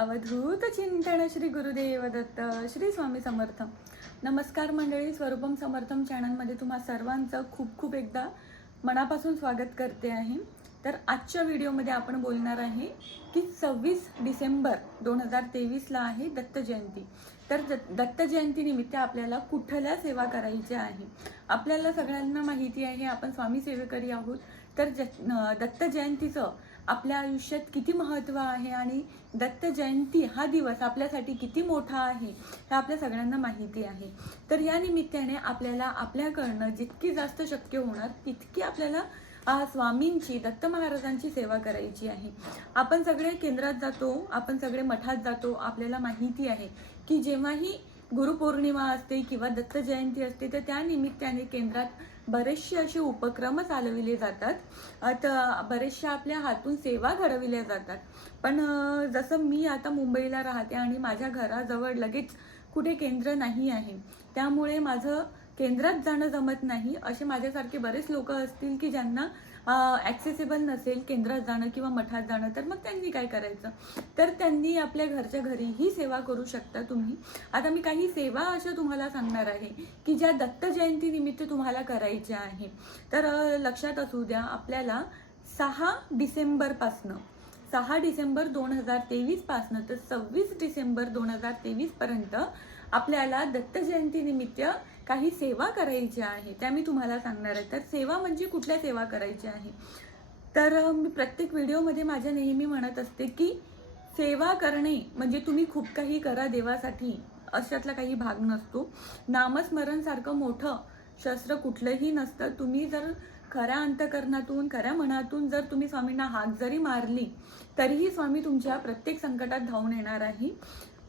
अवधूत चिंतन श्री गुरुदेव दत्त श्री स्वामी समर्थ. नमस्कार मंडळी, स्वरूपम समर्थम चॅनलमध्ये तुम्हा सर्वांचं खूप खूप एकदा मनापासून स्वागत करते आहे. तर आजच्या व्हिडिओमध्ये आपण बोलणार आहे की 26 डिसेंबर 2023ला आहे दत्त जयंती. तर दत्त जयंती निमित्त आपल्याला कुठल्या सेवा करायच्या आहे. आपल्याला सगळ्यांना माहिती आहे आपण स्वामी सेवेकरी आहोत. तर दत्त जयंतीचं आपल्या आयुष्यात किती महत्त्व आहे आणि दत्त जयंती हा दिवस आपल्यासाठी किती मोठा आहे हे आपल्या सगळ्यांना माहिती आहे. तर या निमित्ताने आपल्याला आपल्याकडनं जितकी जास्त शक्य होणार तितकी आपल्याला स्वामींची, दत्त महाराजांची सेवा करायची आहे. आपण सगळे केंद्रात जातो, आपण सगळे मठात जातो. आपल्याला माहिती आहे की जेव्हाही गुरुपौर्णिमा असते किंवा दत्त जयंती असते तर त्या निमित्ताने केंद्रात बरेचसे असे उपक्रम चालविले जातात. आता बरेचशा आपल्या हातून सेवा घडविल्या जातात. पण जसं मी आता मुंबईला राहते आणि माझ्या घराजवळ लगेच कुठे केंद्र नाही आहे, त्यामुळे माझं केंद्रात जाणं जमत नाही. असे माझ्यासारखे बरेच लोक असतील की ज्यांना ॲक्सेसिबल नसेल केंद्रात जाणं किंवा मठात जाणं, तर मग त्यांनी काय करायचं, तर त्यांनी आपल्या घरच्या घरी ही सेवा करू शकता तुम्ही. आता मी काही सेवा अशा तुम्हाला सांगणार आहे की ज्या दत्त जयंती निमित्त तुम्हाला करायच्या आहे. तर लक्षात असू द्या, आपल्याला 6 डिसेंबर 2023 पासनं तर 26 डिसेंबर 2023 पर्यंत आपल्याला दत्त जयंती निमित्त काही सेवा करायच्या आहे, त्या मी तुम्हाला सांगणार आहे. तर सेवा म्हणजे कुठल्या सेवा करायच्या आहे, तर मी प्रत्येक व्हिडिओमध्ये माझ्या नेहमी म्हणत असते की सेवा करणे म्हणजे तुम्ही खूप काही करा देवासाठी, अशातला काही भाग नसतो. नामस्मरण सारखं मोठं शस्त्र कुठलंही नसतं. तुम्ही जर खऱ्या अंतकरणातून, खऱ्या मनातून जर तुम्ही स्वामींना हाक जरी मारली तरीही स्वामी तुमच्या प्रत्येक संकटात धावून येणार आहे.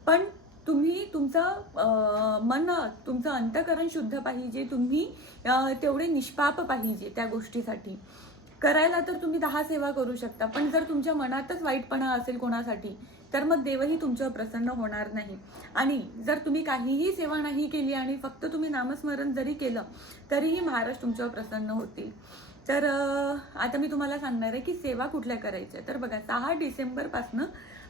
पण तुम्ही तुमचं मन, तुमचं अंतकरण शुद्ध पाहिजे. तुम्ही तेवढे निष्पाप पाहिजे त्या गोष्टीसाठी. करायला तर तुम्ही 10 सेवा करू शकता, पण जर तुमच्या मनातच वाईटपणा असेल कोणासाठी तर मग देवही तुमच्यावर प्रसन्न होणार नाही. आणि जर तुम्ही काहीही सेवा नाही केली आणि फक्त तुम्ही नामस्मरण जरी केलं तरीही महाराज तुमच्यावर प्रसन्न होतील. तर आता मी तुम्हाला सांगणार आहे की सेवा कुठल्या करायच्या. तर बघा, 6 डिसेंबरपासनं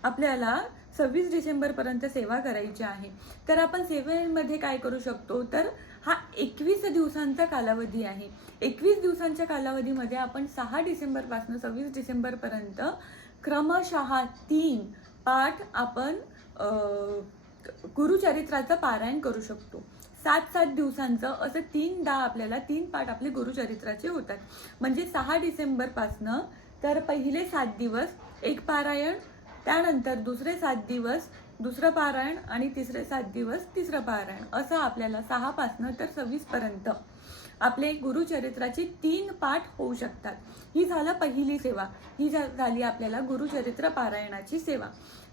आपल्याला 26 डिसेंबरपर्यंत सेवा करायची आहे. तर आपण सेवेमध्ये काय करू शकतो, तर हा 21 दिवसांचा कालावधी आहे. 21 दिवसांच्या कालावधीमध्ये आपण 6 डिसेंबरपासून 26 डिसेंबरपर्यंत क्रमशः 3 पाठ आपण गुरुचरित्राचं पारायण करू शकतो. 7 दिवसांचं असं 3दा आपल्याला 3 पाठ आपले गुरुचरित्राचे होतात. म्हणजे 6 डिसेंबरपासनं तर पहिले 7 दिवस एक पारायण, त्यानंतर दुसरे 7 दिवस दुसरं पारायण आणि तिसरे 7 दिवस तिसरं पारायण, असं आपल्याला 6 पासनं तर 26 पर्यंत आपले गुरुचरित्राचे 3 पाठ होऊ शकतात. ही झालं पहिली सेवा, ही झाली आपल्याला गुरुचरित्र पारायणाची सेवा.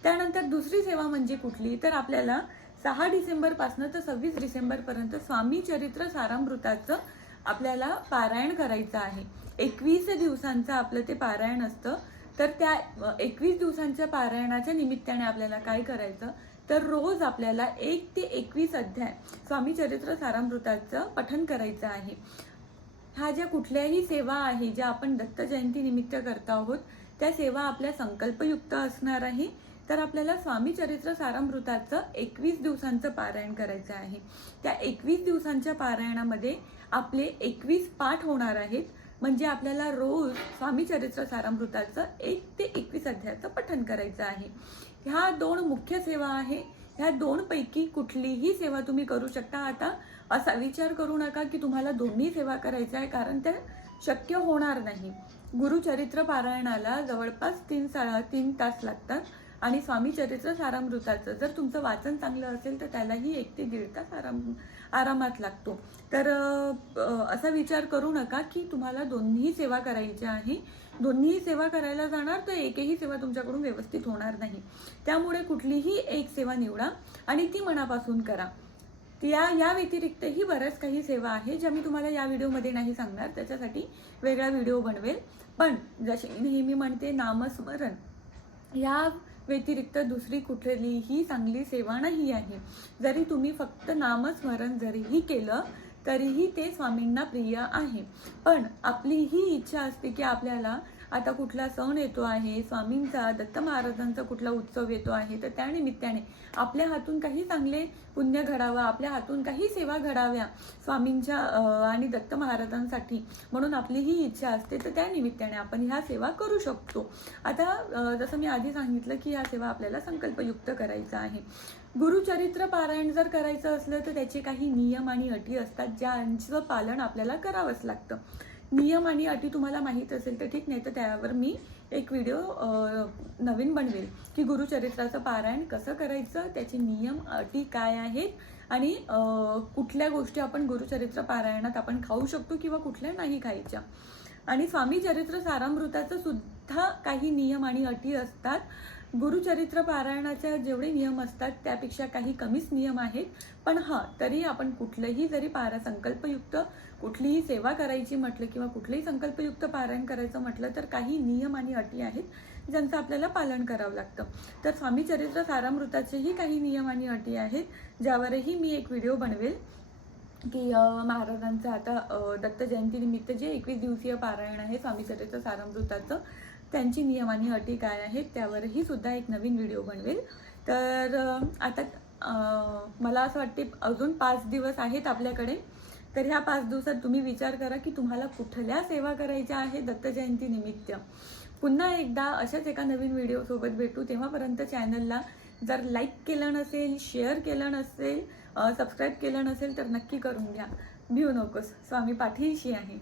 त्यानंतर दुसरी सेवा म्हणजे कुठली, तर आपल्याला 6 डिसेंबरपासनं तर 26 डिसेंबरपर्यंत स्वामी चरित्र सारामृताचं आपल्याला पारायण करायचं आहे. 21 दिवसांचं आपलं ते पारायण असतं. तर त्या 21 दिवसांच्या पारायणाच्या निमित्ताने आपल्याला काय करायचं, तर रोज आपल्याला 1 ते 21 अध्याय स्वामी चरित्र सारामृताचं पठण करायचं आहे. ह्या ज्या कुठल्याही सेवा आहे ज्या आपण दत्त जयंती निमित्त करत आहोत त्या सेवा आपल्या संकल्पयुक्त असणार आहे. तर आपल्याला स्वामी चरित्र सारामृताचं 21 दिवसांचं पारायण करायचं आहे. त्या 21 दिवसांच्या पारायणामध्ये आपले 21 पाठ होणार आहेत. म्हणजे आपल्याला रोज स्वामी चरित्र सारामृताचं 1 ते 21 अध्यायाचं पठण करायचं आहे. ह्या 2 मुख्य सेवा आहे. ह्या 2 पैकी कुठलीही सेवा तुम्ही करू शकता. आता असा विचार करू नका की तुम्हाला दोन्ही सेवा करायच्या आहे, कारण त्या शक्य होणार नाही. गुरुचरित्र पारायणाला जवळपास 3 तास लागतात आणि स्वामी चरित्र सारामृताचं जर तुमचं वाचन चांगलं असेल तर त्यालाही 1 ते 1.5 तास आरामात लागतो. तर असा विचार करू नका की तुम्हाला दोन्ही सेवा करायच्या आहे. दोन्ही सेवा करायला जाणार तर एकही सेवा तुमच्याकडून व्यवस्थित होणार नाही. त्यामुळे कुठलीही एक सेवा निवडा आणि ती मनापासून करा. या व्यतिरिक्तही बऱ्याच काही सेवा आहे ज्या मी तुम्हाला या व्हिडिओमध्ये नाही सांगणार, त्याच्यासाठी वेगळा व्हिडिओ बनवेल. पण जसे मी नेहमी म्हणते, नामस्मरण या व्यतिरिक्त दुसरी कुठलीही चांगली सेवा नाही आहे. जरी तुम्ही फक्त नामस्मरण जरीही केलं तरीही ते स्वामींना प्रिय आहे. पण आपली ही इच्छा असते की आपल्याला आता कुठला सण येतो आहे, स्वामींचा, दत्त महाराजांचा कुठला उत्सव येतो आहे, तर त्यानिमित्ताने आपल्या हातून काही चांगले पुण्य घडावं, आपल्या हातून काही सेवा घडाव्या स्वामींच्या आणि दत्त महाराजांसाठी, म्हणून आपली ही इच्छा असते. तर त्या निमित्ताने आपण ह्या सेवा करू शकतो. आता जसं मी आधी सांगितलं की ह्या सेवा आपल्याला संकल्पयुक्त करायचं आहे. गुरुचरित्र पारायण जर करायचं असलं तर त्याचे काही नियम आणि अटी असतात, ज्यांचं पालन आपल्याला करावंच लागतं. नियम आणि अटी तुम्हाला माहीत असेल तर ठीक, नाही तर त्यावर मी एक व्हिडिओ नवीन बनवेल की गुरुचरित्राचं पारायण कसं करायचं, त्याचे नियम अटी काय आहेत आणि कुठल्या गोष्टी आपण गुरुचरित्र पारायणात आपण खाऊ शकतो किंवा कुठल्या नाही खायच्या. आणि स्वामी चरित्र सारामृताचं सुद्धा काही नियम आणि अटी असतात. गुरुचरित्र पारायणाचे जेवढे नियम असतात त्यापेक्षा काही कमीच नियम आहेत. पण तरी आपण कुठलंही जरी संकल्पयुक्त कुठलीही सेवा करायची म्हटलं किंवा कुठलंही संकल्पयुक्त पारायण करायचं म्हटलं तर काही नियम आणि अटी आहेत ज्यांचं आपल्याला पालन करावं लागतं. तर स्वामी चरित्र सारामृताचेही काही नियम आणि अटी आहेत, ज्यावरही मी एक व्हिडिओ बनवेल की महाराजांचं आता दत्त जयंतीनिमित्त जे 21 दिवसीय पारायण आहे स्वामी चरित्र सारामृताचं, त्यांची नियम आणि अटी काय आहेत त्यावरही सुद्धा एक नवीन व्हिडिओ बनवेल. तर आता मला असं वाटते अजून 5 दिवस आहेत आपल्याकडे. तर ह्या 5 दिवसात तुम्ही विचार करा की तुम्हाला कुठल्या सेवा करायच्या आहे दत्त जयंतीनिमित्त. पुन्हा एकदा अशाच एका नवीन व्हिडिओसोबत भेटू. तेव्हापर्यंत चॅनलला जर लाईक केलं नसेल, शेअर केलं नसेल, सबस्क्राईब केलं नसेल तर नक्की करून घ्या. भिऊ नकोस, स्वामी पाठीशी आहे.